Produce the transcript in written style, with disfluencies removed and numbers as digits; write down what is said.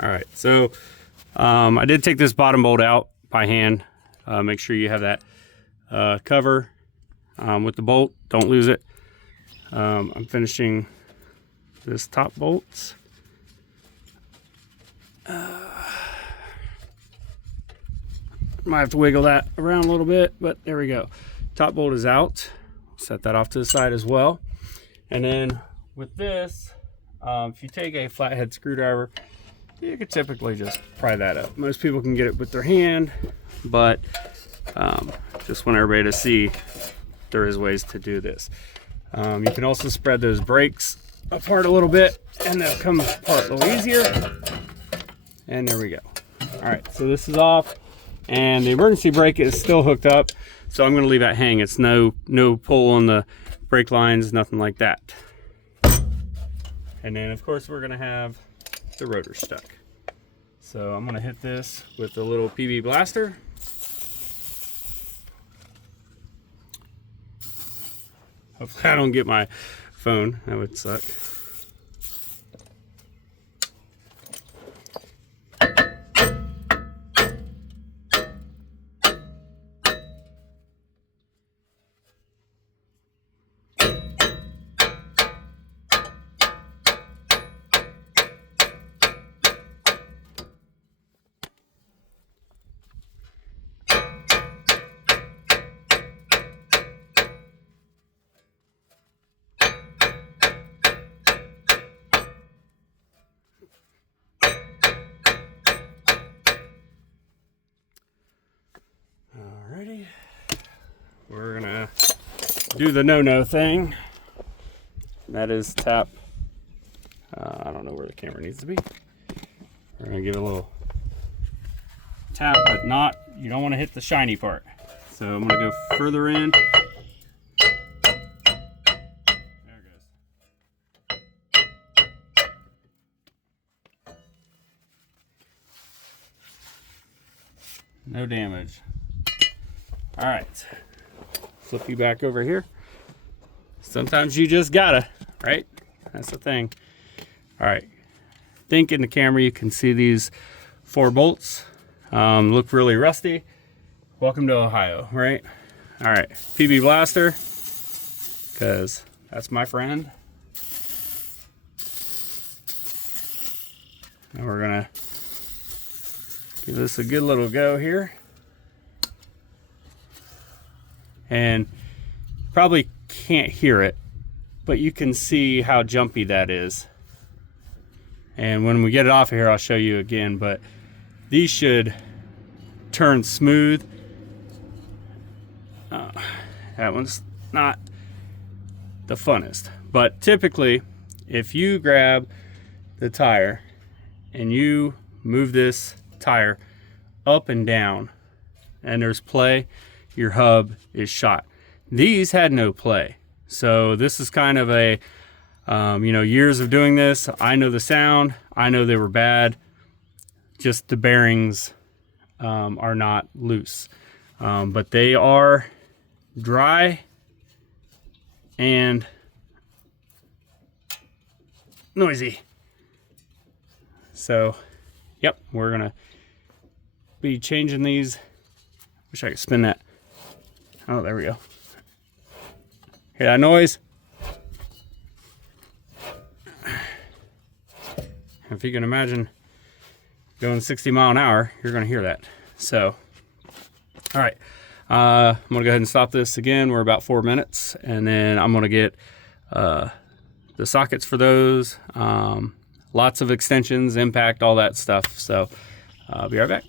All right, so I did take this bottom bolt out by hand. Make sure you have that cover with the bolt. Don't lose it. I'm finishing this top bolts. Might have to wiggle that around a little bit, but there we go. Top bolt is out. Set that off to the side as well. And then with this, if you take a flathead screwdriver, you could typically just pry that up. Most people can get it with their hand, but just want everybody to see there is ways to do this. You can also spread those brakes apart a little bit and they'll come apart a little easier. And there we go. All right, so this is off and the emergency brake is still hooked up. So I'm gonna leave that hang. It's no pull on the brake lines, nothing like that. And then of course we're gonna have the rotor stuck. So I'm gonna hit this with a little PB blaster. Hopefully I don't get my phone, that would suck. Alrighty, we're gonna do the no-no thing. And that is tap. I don't know where the camera needs to be. We're gonna give it a little tap, but not, you don't want to hit the shiny part. So I'm gonna go further in. There it goes. No damage. All right, flip you back over here. Sometimes you just gotta, right? That's the thing. All right, I think in the camera you can see these 4 bolts. Look really rusty. Welcome to Ohio, right? All right, PB blaster, because that's my friend. And we're gonna give this a good little go here. And probably can't hear it, but you can see how jumpy that is. And when we get it off of here, I'll show you again, but these should turn smooth. That one's not the funnest, but typically if you grab the tire and you move this tire up and down and there's play, your hub is shot. These had no play. So this is kind of a, years of doing this. I know the sound, I know they were bad. Just the bearings are not loose. But they are dry and noisy. So, yep, we're gonna be changing these. Wish I could spin that. Oh, there we go. Hear that noise? If you can imagine going 60 mile an hour, you're gonna hear that. So, all right, I'm gonna go ahead and stop this again. We're about 4 minutes, and then I'm gonna get the sockets for those. Lots of extensions, impact, all that stuff. So, I'll be right back.